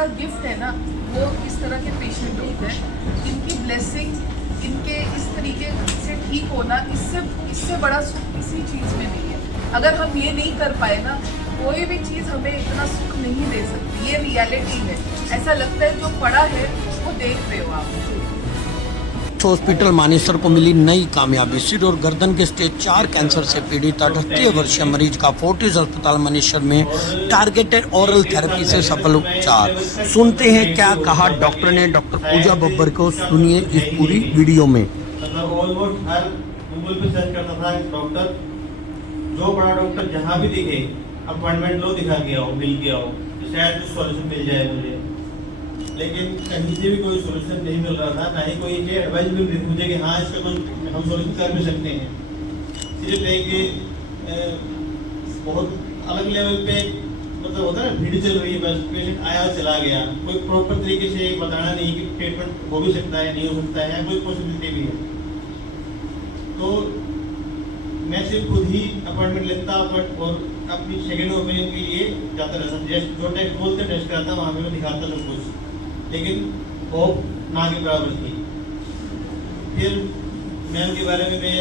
बड़ा गिफ्ट है ना वो इस तरह के पेशेंट होते हैं। इनकी ब्लेसिंग, इनके इस तरीके से ठीक होना, इससे बड़ा सुख किसी चीज़ में नहीं है। अगर हम ये नहीं कर पाए ना, कोई भी चीज़ हमें इतना सुख नहीं दे सकती। ये रियलिटी है। ऐसा लगता है जो पड़ा है वो देख रहे हो आप। हॉस्पिटल मानेसर को मिली नई कामयाबी। सिर और गर्दन के स्टेज 4 कैंसर से पीड़ित 38 वर्षीय मरीज का फोर्टिस अस्पताल मानेसर में टारगेटेड ओरल थेरेपी से सफल उपचार। सुनते हैं क्या कहा डॉक्टर ने। डॉक्टर पूजा बब्बर को सुनिए इस पूरी वीडियो में। ऑलमोस्ट हर गूगल पे सर्च करता था डॉक्टर, जो बड़ा डॉक्टर जहाँ भी दिखे अपॉइंटमेंट लो, दिखा गया हो, मिल गया हो, तो शायद कुछ सॉल्यूशन मिल जाए मुझे। लेकिन कहीं से भी कोई सोल्यूशन नहीं मिल रहा था, ना ही कोई ये एडवाइस मिल रही मुझे कि हाँ इसका कोई हम सोल्यूशन कर भी सकते हैं। सिर्फ एक बहुत अलग लेवल पे मतलब होता है ना, भीड़ चल रही है, बस पेशेंट आया और चला गया। कोई प्रॉपर तरीके से बताना नहीं कि ट्रीटमेंट हो भी सकता है, नहीं हो सकता है, कोई पॉसिबिलिटी भी है। तो मैं सिर्फ खुद ही अपॉइंटमेंट लेता और अपनी सेकेंड ओपिनियन के लिए जाता रहता। जो टेस्ट बोलते टेस्ट कराता वहाँ पे मैं दिखाता सब कुछ, लेकिन होप ना के बराबर थी। फिर मैम के बारे में मैं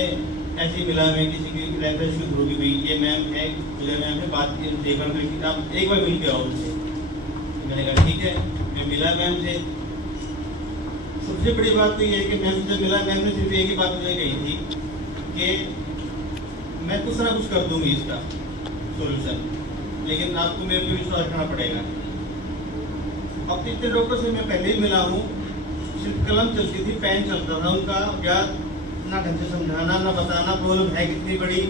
ऐसे ही मिला, मैं किसी की रेफरेंस के थ्रू भी ये मैम है, मुझे मैम से बात की, देखा कि आप एक बार मिल के आओ उनसे। मैंने कहा ठीक है, मैं मिला मैम से। सबसे बड़ी बात तो ये है कि मैम से मिला, मैम ने सिर्फ एक ही बात मुझे कही थी कि मैं कुछ ना कुछ कर दूंगी इसका सोल्यूशन, लेकिन आपको मेरे पे विश्वास रखना पड़ेगा। अब जितने डॉक्टर से मैं पहले ही मिला हूँ, सिर्फ कलम चलती थी, पेन चलता था उनका, क्या ना ढंग से समझाना, ना बताना प्रॉब्लम है कितनी बड़ी,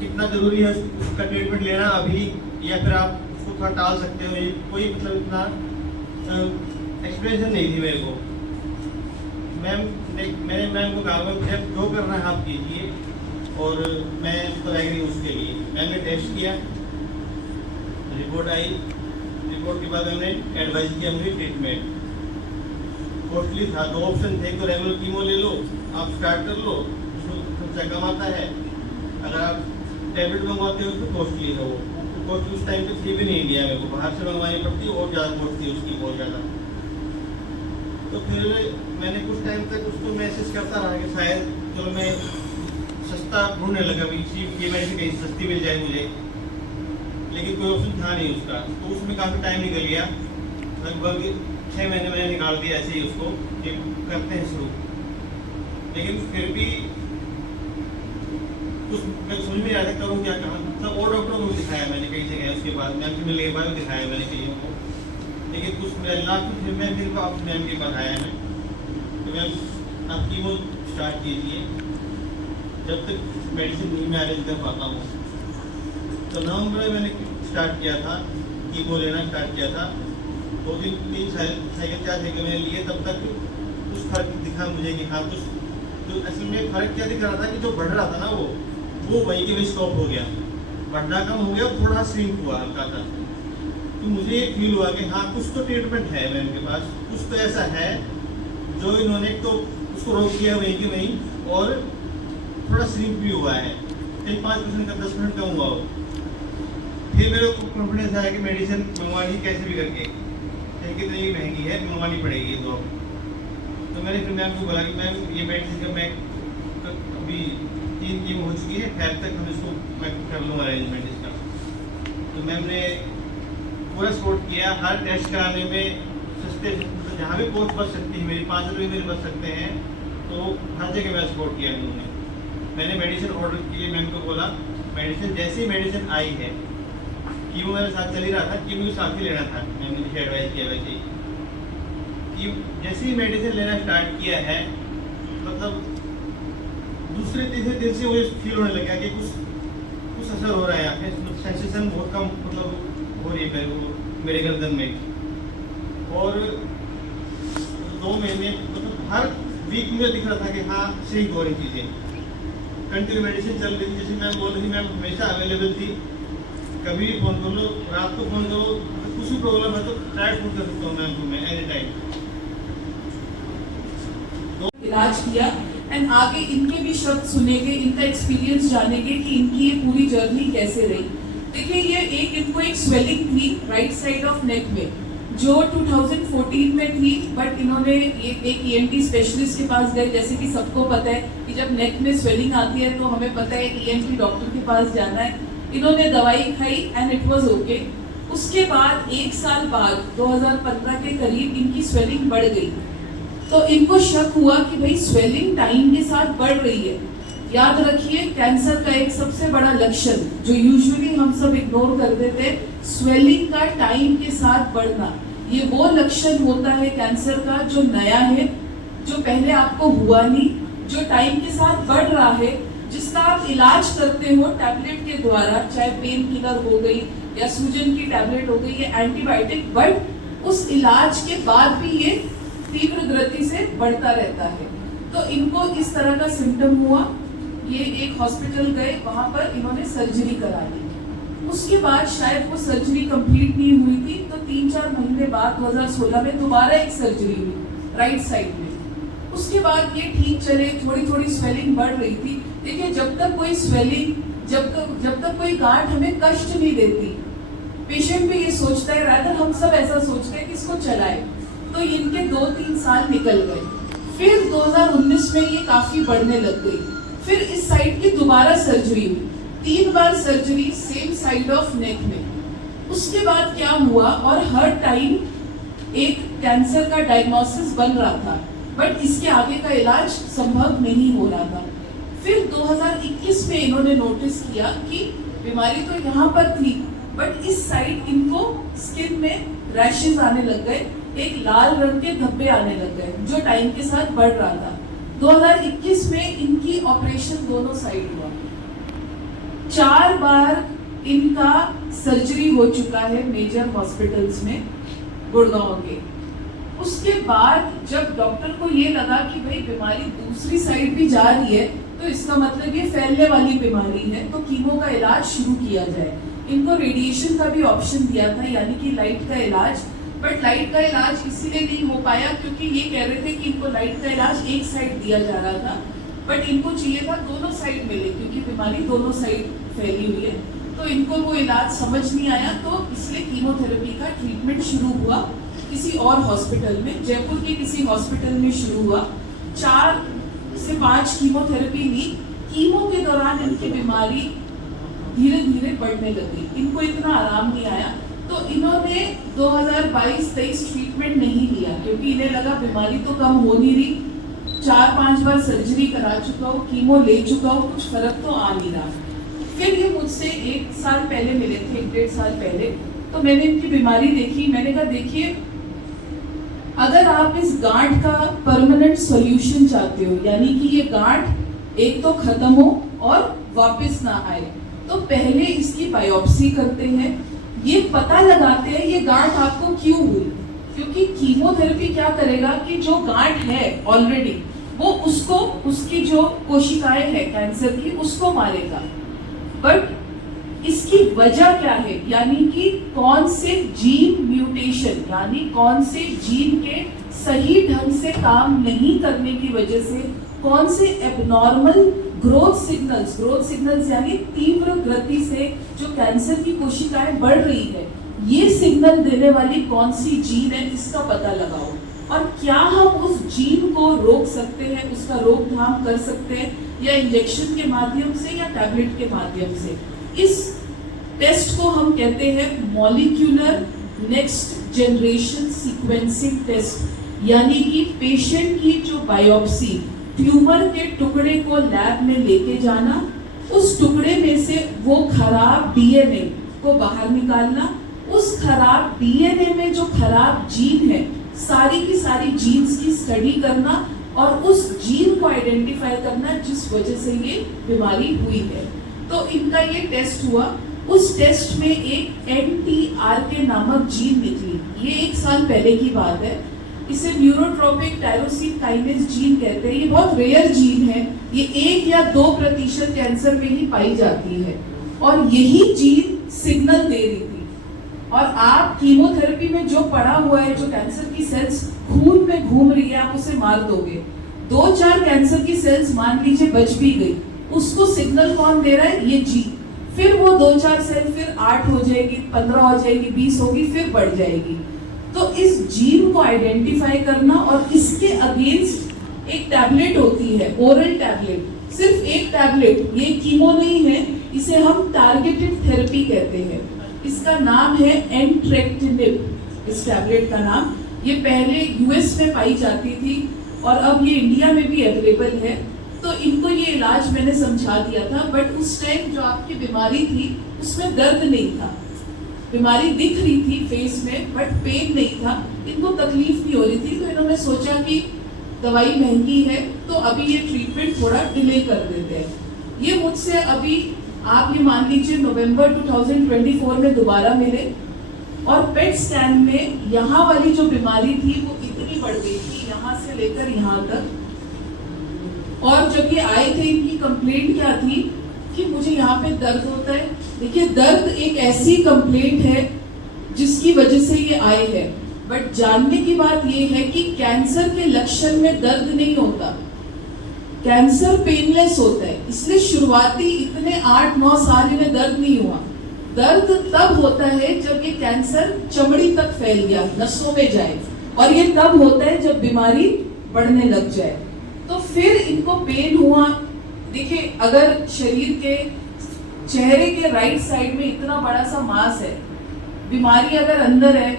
कितना जरूरी है उसका ट्रीटमेंट लेना अभी, या फिर आप उसको थोड़ा टाल सकते हो। कोई मतलब इतना एक्सप्लेनेशन नहीं थी मेरे को। मैंने मैम को कहा मैम जो करना है आप कीजिए, और मैं तो एग्री उसके लिए। मैंने टेस्ट किया, रिपोर्ट आई, रिपोर्ट के बाद हमने एडवाइस किया मुझे ट्रीटमेंट। कॉस्टली था, 2 ऑप्शन थे, तो रेगुलर कीमो ले लो, आप स्टार्ट कर लो, उसमें खर्चा कम आता है। अगर आप टैबलेट मंगवाते हो तो कॉस्टली है, वो कॉस्ट उस टाइम पे थी भी नहीं इंडिया में, वो बाहर से मंगवानी पड़ती और ज़्यादा कॉस्ट थी उसकी, बहुत ज़्यादा। तो फिर मैंने कुछ टाइम तक उसको मैसेज करता रहा कि शायद चलो मैं सस्ता ढूंढने लगा, ये मेडिसिन कहीं सस्ती मिल जाए मुझे, लेकिन कोई ऑप्शन था नहीं उसका। तो उसमें काफ़ी टाइम निकल गया, लगभग 6 महीने मैंने निकाल दिया ऐसे ही उसको, ये करते हैं शुरू। लेकिन फिर भी कुछ मैं समझ में आया था करूँ क्या, कहाँ मतलब और डॉक्टरों को दिखाया मैंने कई जगह, उसके बाद मैम से मिलने के बाद दिखाया मैंने कईयों को, लेकिन कुछ लास्ट फिर मैं फिर आप मैम के पास आया मैं, तो मैम आप कीमो स्टार्ट कीजिए, जब तक मेडिसिन नहीं मैं अरेंज कर पाता हूँ। तो नवंबर में मैंने स्टार्ट किया था, कीमो लेना स्टार्ट किया था। 2-3 साइकिल 4 साइकिल मैंने लिए, तब तक कुछ फर्क दिखा मुझे कि हाँ कुछ, तो असल में फर्क क्या दिख रहा था कि जो बढ़ रहा था ना वो वहीं के वहीं स्टॉप हो गया, बढ़ना कम हो गया, थोड़ा श्रिंक हुआ हल्का था। तो मुझे ये फील हुआ कि हाँ कुछ तो ट्रीटमेंट है मैम के पास, कुछ तो ऐसा है जो इन्होंने तो उसको रोक दिया वहीं के वहीं, और थोड़ा श्रिंक भी हुआ है, कहीं 5% का 10% कम हुआ हो। फिर मेरे को कॉन्फिडेंस आया कि मेडिसिन मंगवानी कैसे भी करके, चाहे कितनी भी महंगी है मंगवानी पड़ेगी तो। तो मैंने फिर मैम को बोला कि मैम ये मेडिसिन का मैं अभी 3 कीमो हो चुकी है, फैब तक हम इसको मैं कर लूँगा अरेंजमेंट इसका। तो मैम ने पूरा सपोर्ट किया, हर टेस्ट कराने में सस्ते, तो जहाँ भी कॉस्ट बच सकती है मेरी, 5 रुपये मेरे बच सकते हैं, तो हर जगह मैं सपोर्ट किया उन्होंने। मैंने मेडिसिन ऑर्डर के लिए मैम को बोला, मेडिसिन जैसी मेडिसिन आई है, कीमो मेरे साथ चल ही रहा था, कीमो के साथ ही लेना था, मैंने मुझे एडवाइस किया वैसे ही। जैसे ही मेडिसिन लेना स्टार्ट किया है, मतलब दूसरे तीसरे दिन से मुझे फील होने लगा कि कुछ असर हो रहा है, सेंसेशन बहुत कम मतलब हो रही है मेरे गर्दन में। और 2 महीने मतलब हर वीक मुझे दिख रहा था कि हाँ सही हो रही चीज़ें, कंटिन्यू मेडिसिन चल रही थी। जैसे मैम बोल रही थी, मैम हमेशा अवेलेबल थी, कभी भी फ़ोन कर लो, रात को फ़ोन करो, कुछ भी प्रॉब्लम है तो ट्राई फ़ोन कर सकता हूँ मैम को मैं एनी टाइम। इलाज किया एंड आगे इनके भी शब्द सुनेंगे, इनका एक्सपीरियंस जानेंगे कि इनकी ये पूरी जर्नी कैसे रही। देखिए ये इनको एक स्वेलिंग थी राइट साइड ऑफ नेक में, जो 2014 में थी, बट इन्होंने एक ENT स्पेशलिस्ट के पास गए। जैसे कि सबको पता है कि जब नेक में स्वेलिंग आती है तो हमें पता है ENT डॉक्टर के पास जाना है। इन्होंने दवाई खाई एंड इट वाज ओके। उसके बाद 1 साल बाद 2015 के करीब इनकी स्वेलिंग बढ़ गई, तो इनको शक हुआ कि भाई स्वेलिंग टाइम के साथ बढ़ रही है। याद रखिए, कैंसर का एक सबसे बड़ा लक्षण जो यूजुअली हम सब इग्नोर कर देते हैं, स्वेलिंग का टाइम के साथ बढ़ना। ये वो लक्षण होता है कैंसर का जो नया है, जो पहले आपको हुआ नहीं, जो टाइम के साथ बढ़ रहा है, जिसका आप इलाज करते हो टैबलेट के द्वारा, चाहे पेन किलर हो गई या सूजन की टैबलेट हो गई या एंटीबायोटिक, बट उस इलाज के बाद भी ये तीव्र गति से बढ़ता रहता है। तो इनको इस तरह का सिम्टम हुआ। ये एक हॉस्पिटल गए, वहां पर इन्होंने सर्जरी करा ली। उसके बाद शायद वो सर्जरी कंप्लीट नहीं हुई थी, तो 3-4 महीने बाद 2016 में दोबारा एक सर्जरी हुई राइट साइड में। उसके बाद ये ठीक चले, थोड़ी थोड़ी स्वेलिंग बढ़ रही थी। देखिए, जब तक कोई स्वेलिंग, जब तक कोई गांठ हमें कष्ट नहीं देती, पेशेंट भी ये सोचता है, रादर हम सब ऐसा सोचते हैं कि इसको चलाए। तो इनके 2-3 साल निकल गए। फिर 2019 में ये काफी बढ़ने लग गई। फिर इस साइड की दोबारा सर्जरी हुई, 3 बार surgery same side of neck में। उसके बाद क्या हुआ, और हर टाइम एक कैंसर का डायग्नोसिस बन रहा था, बट इसके आगे का इलाज संभव नहीं हो रहा था। फिर 2021 में इन्होंने नोटिस किया कि बीमारी तो यहाँ पर थी, बट इस साइड इनको स्किन में रैशेज आने लग गए, एक लाल रंग के धब्बे आने लग गए, जो टाइम के साथ बढ़ रहा था। 2021 में इनकी ऑपरेशन दोनों साइड हुआ। 4 बार इनका सर्जरी हो चुका है मेजर हॉस्पिटल्स में गुड़गांव के। उसके बाद जब डॉक्टर को ये लगा कि भाई बीमारी दूसरी साइड भी जा रही है, तो इसका मतलब ये फैलने वाली बीमारी है, तो कीमो का इलाज शुरू किया जाए। इनको रेडिएशन का भी ऑप्शन दिया था, यानी कि लाइट का इलाज, बट लाइट का इलाज इसीलिए नहीं हो पाया क्योंकि ये कह रहे थे कि इनको लाइट का इलाज एक साइड दिया जा रहा था, बट इनको चाहिए था दोनों साइड मिले, क्योंकि बीमारी दोनों साइड फैली हुई है। तो इनको वो इलाज समझ नहीं आया, तो इसलिए कीमोथेरेपी का ट्रीटमेंट शुरू हुआ किसी और हॉस्पिटल में, जयपुर के किसी हॉस्पिटल में शुरू हुआ। 4 से 5 कीमोथेरेपी ली। कीमो के दौरान इनकी बीमारी धीरे धीरे बढ़ने लगी, इनको इतना आराम नहीं आया, तो इन्होंने 2022-23 ट्रीटमेंट नहीं लिया, क्योंकि इन्हें लगा बीमारी तो कम हो नहीं रही, 4-5 बार सर्जरी करा चुका हूँ, कीमो ले चुका हूँ, कुछ फर्क तो आ नहीं रहा। फिर ये मुझसे 1 साल पहले मिले थे, 1-1.5 साल पहले, तो मैंने इनकी बीमारी देखी। मैंने कहा देखिए, अगर आप इस गांठ का परमानेंट सॉल्यूशन चाहते हो, यानी कि ये गांठ एक तो खत्म हो और वापस ना आए, तो पहले इसकी बायोप्सी करते हैं, ये पता लगाते हैं ये गांठ आपको क्यों हुई। क्योंकि कीमोथेरेपी क्या करेगा कि जो गांठ है ऑलरेडी, वो उसको, उसकी जो कोशिकाएं हैं कैंसर की, उसको मारेगा, बट इसकी वजह क्या है, यानी कि कौन से जीन म्यूटेशन, यानी कौन से जीन के सही ढंग से काम नहीं करने की वजह से, कौन से एबनॉर्मल ग्रोथ सिग्नल्स यानी तीव्र गति से जो कैंसर की कोशिकाएं बढ़ रही है, ये सिग्नल देने वाली कौन सी जीन है, इसका पता लगाओ। और क्या हम उस जीन को रोक सकते हैं, उसका रोकथाम कर सकते हैं, या इंजेक्शन के माध्यम से या टैबलेट के माध्यम से। इस टेस्ट को हम कहते हैं molecular next generation sequencing test, यानी कि पेशेंट की जो बायोप्सी, ट्यूमर के टुकड़े को लैब में लेके जाना, उस टुकड़े में से वो खराब डीएनए को बाहर निकालना, उस खराब डीएनए में जो खराब जीन है, सारी की सारी जीन्स की स्टडी करना और उस जीन को आइडेंटिफाई करना जिस वजह से ये बीमारी हुई है। तो इनका ये टेस्ट हुआ। उस टेस्ट में एक NTRK नामक जीन निकली। ये 1 साल पहले की बात है। इसे न्यूरोट्रोपिक टायरोसिन काइनेज जीन कहते हैं। ये बहुत रेयर जीन है, ये 1 या 2% कैंसर में ही पाई जाती है, और यही जीन सिग्नल दे रही थी। और आप कीमोथेरेपी में जो पड़ा हुआ है, जो कैंसर की सेल्स खून में घूम रही है, आप उसे मार दोगे। 2-4 कैंसर की सेल्स मान लीजिए बच भी गई, उसको सिग्नल कौन दे रहा है? ये जीन। फिर वो 2-4 सेल फिर 8 हो जाएगी, 15 हो जाएगी, 20 होगी, फिर बढ़ जाएगी। तो इस जीन को आइडेंटिफाई करना और इसके अगेंस्ट एक टैबलेट होती है, ओरल टैबलेट, सिर्फ एक टैबलेट, ये कीमो नहीं है, इसे हम टारगेटेड थेरेपी कहते हैं। इसका नाम है एंट्रेक्टिनिब, इस टैबलेट का नाम। ये पहले यूएस में पाई जाती थी और अब ये इंडिया में भी अवेलेबल है। तो इनको ये इलाज मैंने समझा दिया था, बट उस टाइम जो आपकी बीमारी थी उसमें दर्द नहीं था, बीमारी दिख रही थी फेस में बट पेन नहीं था, इनको तकलीफ नहीं हो रही थी। तो इन्होंने सोचा कि दवाई महंगी है तो अभी ये ट्रीटमेंट थोड़ा डिले कर देते हैं। ये मुझसे अभी आप ये मान लीजिए नवंबर 2024 में दोबारा मिले और पेट स्कैन में यहाँ वाली जो बीमारी थी वो इतनी बढ़ गई थी, यहाँ से लेकर यहाँ तक। और जब ये आए थे इनकी कंप्लेंट क्या थी कि मुझे यहाँ पे दर्द होता है। देखिए, दर्द एक ऐसी कंप्लेंट है जिसकी वजह से ये आए हैं, बट जानने की बात ये है कि कैंसर के लक्षण में दर्द नहीं होता, कैंसर पेनलेस होता है। इसलिए शुरुआती इतने 8-9 साल में दर्द नहीं हुआ। दर्द तब होता है जब ये कैंसर चमड़ी तक फैल गया, नसों में जाए, और ये तब होता है जब बीमारी बढ़ने लग जाए। तो फिर इनको पेन हुआ। देखिए, अगर शरीर के चेहरे के राइट साइड में इतना बड़ा सा मांस है, बीमारी अगर अंदर है,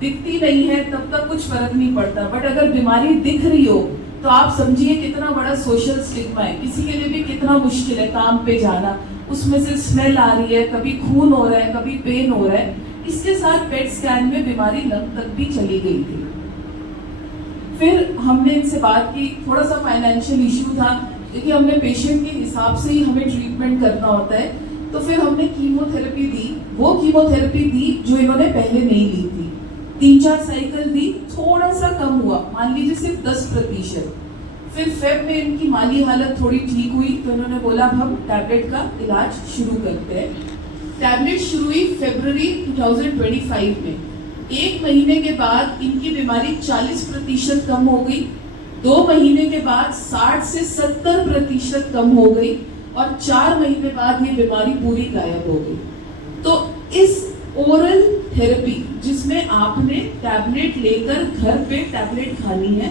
दिखती नहीं है, तब तक कुछ फर्क नहीं पड़ता, बट अगर बीमारी दिख रही हो तो आप समझिए कितना बड़ा सोशल स्टिग्मा है। किसी के लिए भी कितना मुश्किल है काम पे जाना, उसमें से स्मेल आ रही है, कभी खून हो रहा है, कभी पेन हो रहा है। इसके साथ पेट स्कैन में बीमारी लंग तक भी चली गई थी। फिर हमने इनसे बात की, थोड़ा सा फाइनेंशियल इश्यू था, देखिए हमने पेशेंट के हिसाब से ही हमें ट्रीटमेंट करना होता है। तो फिर हमने कीमोथेरेपी दी, वो कीमोथेरेपी दी जो इन्होंने पहले नहीं ली थी। 3-4 साइकिल दी, थोड़ा सा कम हुआ, मान लीजिए सिर्फ 10%। फिर फेब में इनकी माली हालत थोड़ी ठीक हुई तो इन्होंने बोला हम टैबलेट का इलाज शुरू करते हैं। टैबलेट शुरू हुई फरवरी 2025 में। 1 महीने के बाद इनकी बीमारी 40% कम हो गई, 2 महीने के बाद 60 से 70% कम हो गई, और 4 महीने बाद ये बीमारी पूरी गायब हो गई। तो इस ओरल थेरेपी जिसमें आपने टैबलेट लेकर घर पे टैबलेट खानी है,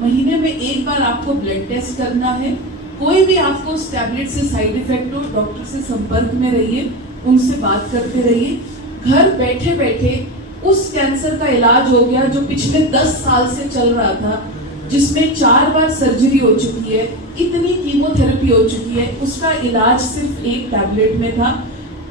महीने में 1 बार आपको ब्लड टेस्ट करना है, कोई भी आपको उस टैबलेट से साइड इफेक्ट हो, डॉक्टर से संपर्क में रहिए, उनसे बात करते रहिए। घर बैठे बैठे उस कैंसर का इलाज हो गया जो पिछले 10 साल से चल रहा था, जिसमें 4 बार सर्जरी हो चुकी है, इतनी कीमोथेरेपी हो चुकी है, उसका इलाज सिर्फ एक टैबलेट में था।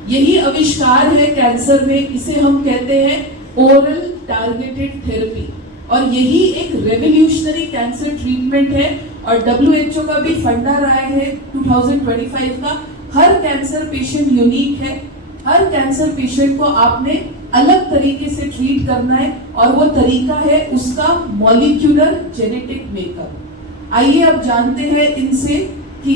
यही आविष्कार है कैंसर में, इसे हम कहते हैं ओरल टारगेटेड थेरेपी, और यही एक रेवोल्यूशनरी कैंसर ट्रीटमेंट है। और WHO का भी फंडा रहा है 2025 का। हर कैंसर पेशेंट यूनिक है, हर कैंसर पेशेंट को आपने अलग तरीके से ट्रीट करना है, और वो तरीका है उसका मॉलिक्यूलर जेनेटिक मेकअप। आइए अब जानते हैं इनसे